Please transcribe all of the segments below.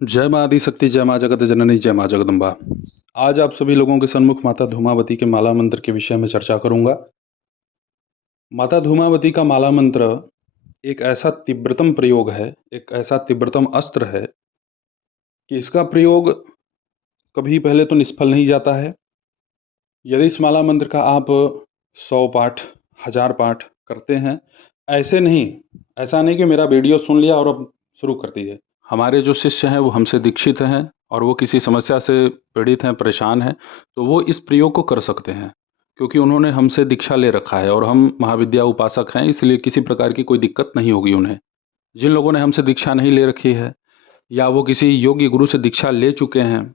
जय माँ आदिशक्ति, जय माँ जगत जननी, जय माँ जगदम्बा। आज आप सभी लोगों के सन्मुख माता धूमावती के माला मंत्र के विषय में चर्चा करूंगा। माता धूमावती का माला मंत्र एक ऐसा तीव्रतम प्रयोग है, एक ऐसा तीव्रतम अस्त्र है कि इसका प्रयोग कभी पहले तो निष्फल नहीं जाता है। यदि इस माला मंत्र का आप 100 पाठ, 1000 पाठ करते हैं, ऐसा नहीं कि मेरा वीडियो सुन लिया और अब शुरू कर दिए। हमारे जो शिष्य हैं वो हमसे दीक्षित हैं और वो किसी समस्या से पीड़ित हैं, परेशान हैं, तो वो इस प्रयोग को कर सकते हैं, क्योंकि उन्होंने हमसे दीक्षा ले रखा है और हम महाविद्या उपासक हैं, इसलिए किसी प्रकार की कोई दिक्कत नहीं होगी उन्हें। जिन लोगों ने हमसे दीक्षा नहीं ले रखी है या वो किसी योग्य गुरु से दीक्षा ले चुके हैं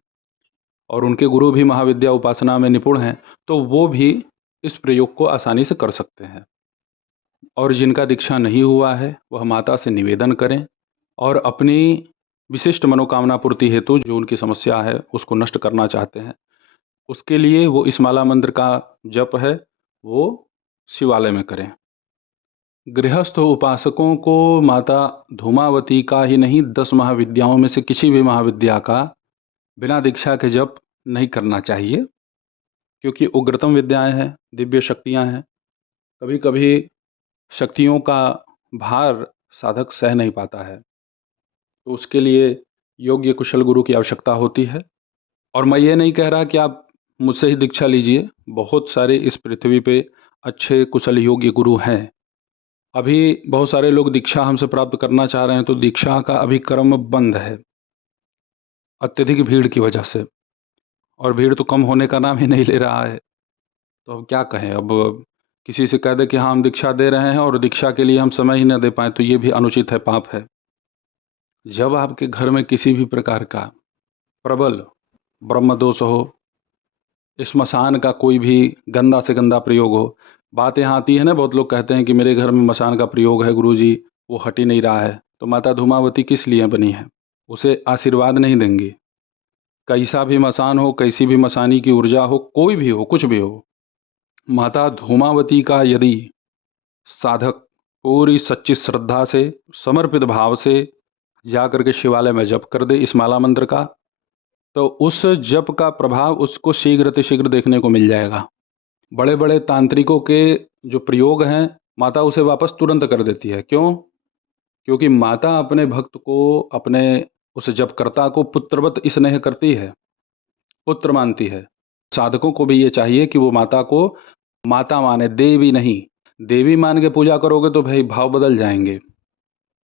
और उनके गुरु भी महाविद्या उपासना में निपुण हैं, तो वो भी इस प्रयोग को आसानी से कर सकते हैं। और जिनका दीक्षा नहीं हुआ है वह माता से निवेदन करें और अपनी विशिष्ट मनोकामना पूर्ति हेतु जो उनकी समस्या है उसको नष्ट करना चाहते हैं, उसके लिए वो इस माला मंत्र का जप है वो शिवालय में करें। गृहस्थ उपासकों को माता धूमावती का ही नहीं, 10 महाविद्याओं में से किसी भी महाविद्या का बिना दीक्षा के जप नहीं करना चाहिए, क्योंकि उग्रतम विद्याएं हैं, दिव्य शक्तियां हैं। कभी कभी शक्तियों का भार साधक सह नहीं पाता है, तो उसके लिए योग्य कुशल गुरु की आवश्यकता होती है। और मैं ये नहीं कह रहा कि आप मुझसे ही दीक्षा लीजिए, बहुत सारे इस पृथ्वी पे अच्छे कुशल योग्य गुरु हैं। अभी बहुत सारे लोग दीक्षा हमसे प्राप्त करना चाह रहे हैं, तो दीक्षा का अभी क्रम बंद है अत्यधिक भीड़ की वजह से, और भीड़ तो कम होने का नाम ही नहीं ले रहा है। तो अब क्या कहें, अब किसी से कह दे कि हाँ हम दीक्षा दे रहे हैं और दीक्षा के लिए हम समय ही न दे पाएँ, तो ये भी अनुचित है, पाप है। जब आपके घर में किसी भी प्रकार का प्रबल ब्रह्म दोष हो, श्मशान का कोई भी गंदा से गंदा प्रयोग हो, बात यहाँ आती है ना, बहुत लोग कहते हैं कि मेरे घर में मसान का प्रयोग है गुरुजी, वो हट ही नहीं रहा है। तो माता धूमावती किस लिए बनी है? उसे आशीर्वाद नहीं देंगी? कैसा भी मसान हो, कैसी भी मसानी की ऊर्जा हो, कोई भी हो, कुछ भी हो, माता धूमावती का यदि साधक पूरी सच्ची श्रद्धा से, समर्पित भाव से जा करके शिवालय में जप कर दे इस माला मंत्र का, तो उस जप का प्रभाव उसको शीघ्र देखने को मिल जाएगा। बड़े बड़े तांत्रिकों के जो प्रयोग हैं, माता उसे वापस तुरंत कर देती है। क्यों? क्योंकि माता अपने भक्त को, अपने उस जपकर्ता को पुत्रवत स्नेह करती है, पुत्र मानती है। साधकों को भी ये चाहिए कि वो माता को माता माने, देवी नहीं। देवी मान के पूजा करोगे तो भाई भाव बदल जाएंगे,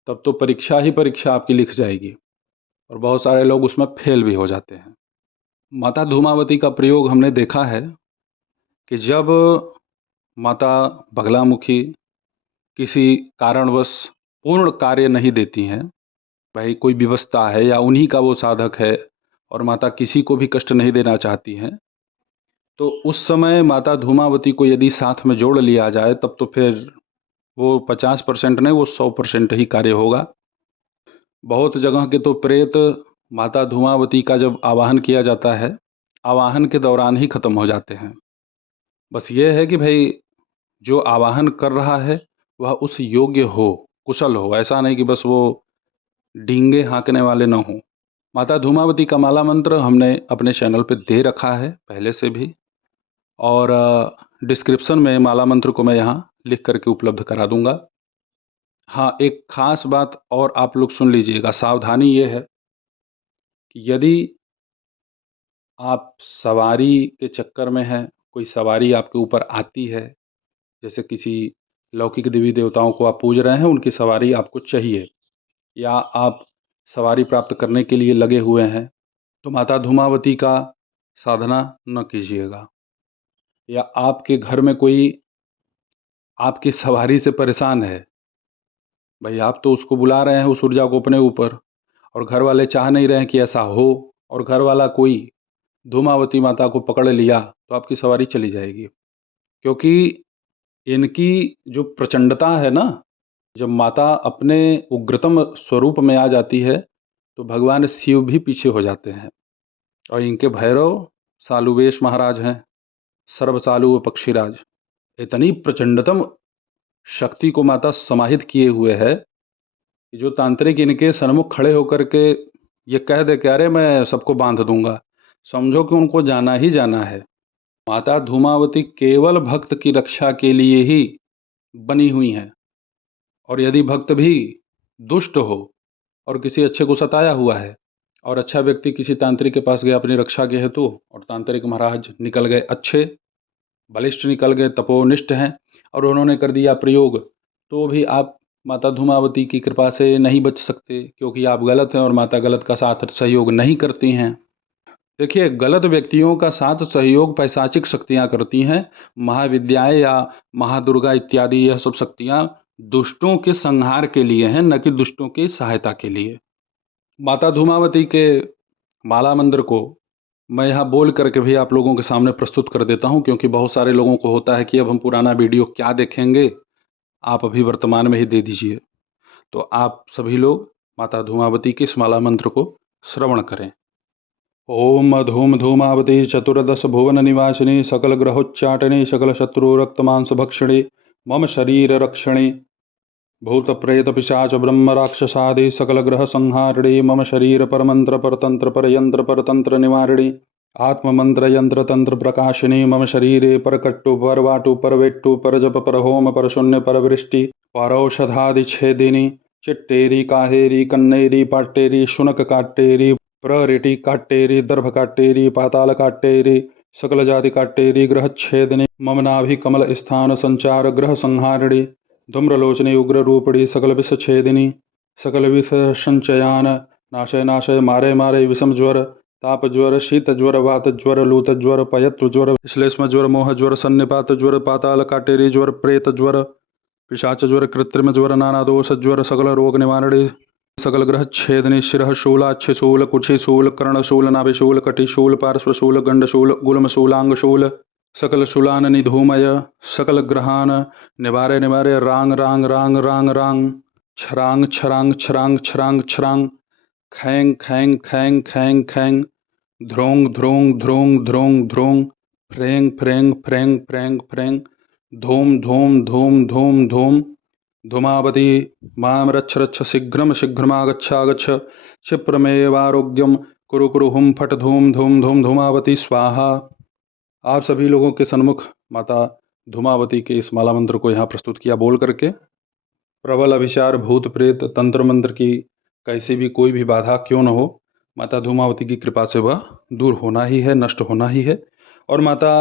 तब तो परीक्षा ही परीक्षा आपकी लिख जाएगी और बहुत सारे लोग उसमें फेल भी हो जाते हैं। माता धूमावती का प्रयोग हमने देखा है कि जब माता बगलामुखी किसी कारणवश पूर्ण कार्य नहीं देती हैं, भाई कोई विवशता है या उन्हीं का वो साधक है और माता किसी को भी कष्ट नहीं देना चाहती हैं, तो उस समय माता धूमावती को यदि साथ में जोड़ लिया जाए, तब तो फिर वो 50% नहीं, वो 100% ही कार्य होगा। बहुत जगह के तो प्रेत माता धूमावती का जब आवाहन किया जाता है, आवाहन के दौरान ही खत्म हो जाते हैं। बस ये है कि भाई जो आवाहन कर रहा है वह उस योग्य हो, कुशल हो, ऐसा नहीं कि बस वो डींगे हाँकने वाले न हों। माता धूमावती का माला मंत्र हमने अपने चैनल पे दे रखा है पहले से भी, और डिस्क्रिप्शन में माला मंत्र को मैं यहाँ लिख करके उपलब्ध करा दूंगा। हाँ, एक खास बात और आप लोग सुन लीजिएगा, सावधानी ये है कि यदि आप सवारी के चक्कर में हैं, कोई सवारी आपके ऊपर आती है, जैसे किसी लौकिक देवी देवताओं को आप पूज रहे हैं, उनकी सवारी आपको चाहिए, या आप सवारी प्राप्त करने के लिए लगे हुए हैं, तो माता धूमावती का साधना न कीजिएगा। या आपके घर में कोई आपकी सवारी से परेशान है, भाई आप तो उसको बुला रहे हैं उस ऊर्जा को अपने ऊपर, और घर वाले चाह नहीं रहे हैं कि ऐसा हो, और घर वाला कोई धूमावती माता को पकड़ लिया, तो आपकी सवारी चली जाएगी। क्योंकि इनकी जो प्रचंडता है ना, जब माता अपने उग्रतम स्वरूप में आ जाती है, तो भगवान शिव भी पीछे हो जाते हैं। और इनके भैरव सालुवेश महाराज हैं, सर्वसालु व पक्षीराज। इतनी प्रचंडतम शक्ति को माता समाहित किए हुए है कि जो तांत्रिक इनके सन्मुख खड़े होकर के ये कह दे कि अरे मैं सबको बांध दूंगा, समझो कि उनको जाना ही जाना है। माता धूमावती केवल भक्त की रक्षा के लिए ही बनी हुई हैं। और यदि भक्त भी दुष्ट हो और किसी अच्छे को सताया हुआ है और अच्छा व्यक्ति किसी तांत्रिक के पास गया अपनी रक्षा के हेतु और तांत्रिक महाराज निकल गए अच्छे, बलिष्ठ निकल गए, तपोनिष्ठ हैं और उन्होंने कर दिया प्रयोग, तो भी आप माता धूमावती की कृपा से नहीं बच सकते, क्योंकि आप गलत हैं और माता गलत का साथ सहयोग नहीं करती हैं। देखिए, गलत व्यक्तियों का साथ सहयोग पैशाचिक शक्तियाँ करती हैं। महाविद्याएं या महादुर्गा इत्यादि यह सब शक्तियाँ दुष्टों के संहार के लिए हैं, न कि दुष्टों की सहायता के लिए। माता धूमावती के माला मंत्र को मैं यहाँ बोल करके भी आप लोगों के सामने प्रस्तुत कर देता हूँ, क्योंकि बहुत सारे लोगों को होता है कि अब हम पुराना वीडियो क्या देखेंगे, आप अभी वर्तमान में ही दे दीजिए। तो आप सभी लोग माता धूमावती के इस माला मंत्र को श्रवण करें। ओम धूम धूमावती चतुर्दश भुवन निवासिनी सकल ग्रहोच्चाटने सकल शत्रु रक्त मांस भक्षणे मम शरीर रक्षणे भूत प्रेत पिशाच ब्रह्म राक्षसादि सकल ग्रह संहारिणे मम शरीर परमंत्र परतंत्र परयंत्र परतंत्र निवारिणे आत्म मंत्र यंत्र तंत्र प्रकाशिनी मम शरीरे परकट्टु परवाटु परवेट्टु परजप परहोम परशून्य परवृष्टि परौषधादि छेदिनी चिट्टेरी काहेरी कन्नेरी पाट्टेरी शुनक काट्टेरी प्ररिटी काट्टेरी दर्भ काट्टेरी पाताल काट्टेरी सकल जाति काट्टेरी ग्रह छेदिनी मम नाभि कमल स्थान संचार ग्रह संहारिणी धूम्रलोचनी उग्र रूपड़ी सकल विष छेदिनी सकल विष संचयान नाशय नाशय मारे मारे विषम ज्वर ताप ज्वर शीत ज्वर वात ज्वर लूत ज्वर पयत्व ज्वर श्लेष्म ज्वर मोह ज्वर सन्निपात ज्वर पाताल काटेरी ज्वर प्रेत ज्वर पिशाच ज्वर कृत्रिम ज्वर नाना दोष ज्वर सकल रोग निवारणी सकल ग्रह छेदनी शिरः शूलाच्छशूल कुक्षिशूल कर्णशूल नाभिशूल कटिशूल पार्श्वशूल गंडशूल गुल्मशूलांगशूल सकल शूलान निधूमय सकल ग्रहान निवारे निवारे रांग रांग रांग रांग रांग छरांग छरांग छरांग छरांग छरांग खैंग खैंग खैंग खैंग खैंग ध्रोंग ध्रोंग ध्रोंग ध्रोंग ध्रोंग फ्रेंग फ्रेंग फ्रेंग फ्रेंग फ्रेंग धूम धूम धूम धूम धूम धूमावती मां रच्छ रच्छ शीघ्रम शीघ्रमागच्छागच्छ क्षिप्रमेवारोग्यम कुरु कुरु हुम फट धूम धूम धूम धूमावती स्वाहा। आप सभी लोगों के सन्मुख माता धूमावती के इस माला मंत्र को यहाँ प्रस्तुत किया बोल करके। प्रबल अभिचार भूत प्रेत तंत्र मंत्र की कैसी भी कोई भी बाधा क्यों न हो, माता धूमावती की कृपा से वह दूर होना ही है, नष्ट होना ही है। और माता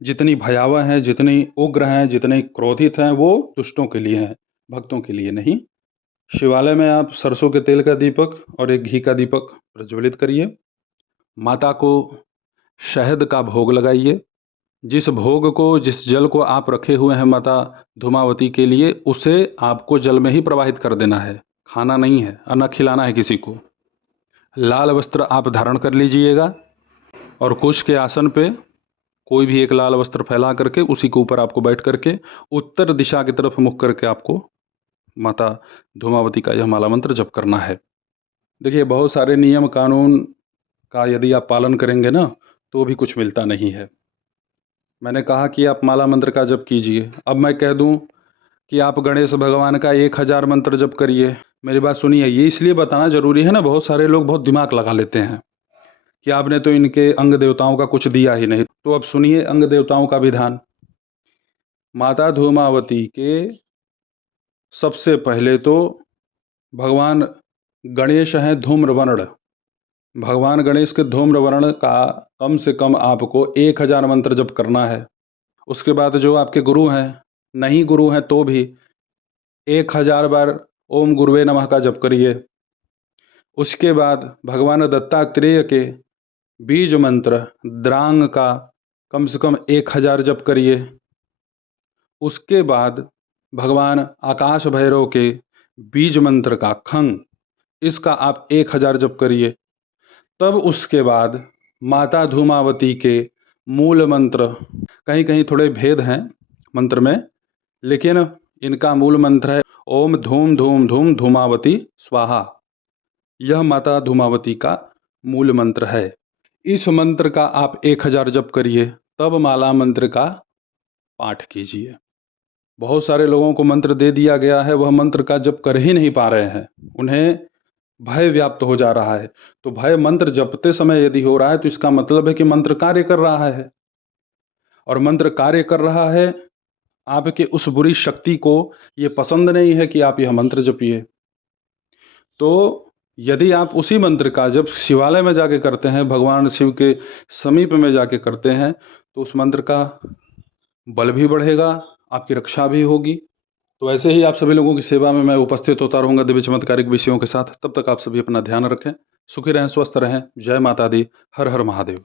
जितनी भयावह हैं, जितनी उग्र हैं, जितने क्रोधित हैं, वो दुष्टों के लिए हैं, भक्तों के लिए नहीं। शिवालय में आप सरसों के तेल का दीपक और एक घी का दीपक प्रज्वलित करिए। माता को शहद का भोग लगाइए। जिस भोग को, जिस जल को आप रखे हुए हैं माता धूमावती के लिए, उसे आपको जल में ही प्रवाहित कर देना है, खाना नहीं है और न खिलाना है किसी को। लाल वस्त्र आप धारण कर लीजिएगा और कुश के आसन पे कोई भी एक लाल वस्त्र फैला करके उसी के ऊपर आपको बैठ करके उत्तर दिशा की तरफ मुख करके आपको माता धूमावती का यह माला मंत्र जप करना है। देखिए, बहुत सारे नियम कानून का यदि आप पालन करेंगे ना, तो भी कुछ मिलता नहीं है। मैंने कहा कि आप माला मंत्र का जप कीजिए, अब मैं कह दूं कि आप गणेश भगवान का 1000 मंत्र जप करिए। मेरी बात सुनिए, ये इसलिए बताना जरूरी है ना, बहुत सारे लोग बहुत दिमाग लगा लेते हैं कि आपने तो इनके अंग देवताओं का कुछ दिया ही नहीं। तो अब सुनिए अंग देवताओं का विधान। माता धूमावती के सबसे पहले तो भगवान गणेश हैं धूम्रवर्ण। भगवान गणेश के धूम्रवर्ण का कम से कम आपको 1000 मंत्र जप करना है। उसके बाद जो आपके गुरु हैं, नहीं गुरु हैं तो भी 1000 बार ओम गुरुवे नमः का जप करिए। उसके बाद भगवान दत्तात्रेय के बीज मंत्र द्रांग का कम से कम 1000 जप करिए। उसके बाद भगवान आकाश भैरव के बीज मंत्र का खंग, इसका आप 1000 जप करिए। तब उसके बाद माता धूमावती के मूल मंत्र, कहीं कहीं थोड़े भेद हैं मंत्र में, लेकिन इनका मूल मंत्र है ओम धूम धूम धूम धूमावती स्वाहा। यह माता धूमावती का मूल मंत्र है। इस मंत्र का आप 1000 जप करिए, तब माला मंत्र का पाठ कीजिए। बहुत सारे लोगों को मंत्र दे दिया गया है, वह मंत्र का जप कर ही नहीं पा रहे हैं। उन्हें भय व्याप्त हो जा रहा है। तो भय मंत्र जपते समय यदि हो रहा है तो इसका मतलब है कि मंत्र कार्य कर रहा है, और मंत्र कार्य कर रहा है, आपके उस बुरी शक्ति को ये पसंद नहीं है कि आप यह मंत्र जपिए। तो यदि आप उसी मंत्र का जब शिवालय में जाके करते हैं, भगवान शिव के समीप में जाके करते हैं, तो उस मंत्र का बल भी बढ़ेगा, आपकी रक्षा भी होगी। तो ऐसे ही आप सभी लोगों की सेवा में मैं उपस्थित होता रहूँगा दिव्य चमत्कारिक विषयों के साथ। तब तक आप सभी अपना ध्यान रखें, सुखी रहें, स्वस्थ रहें। जय माता दी। हर हर महादेव।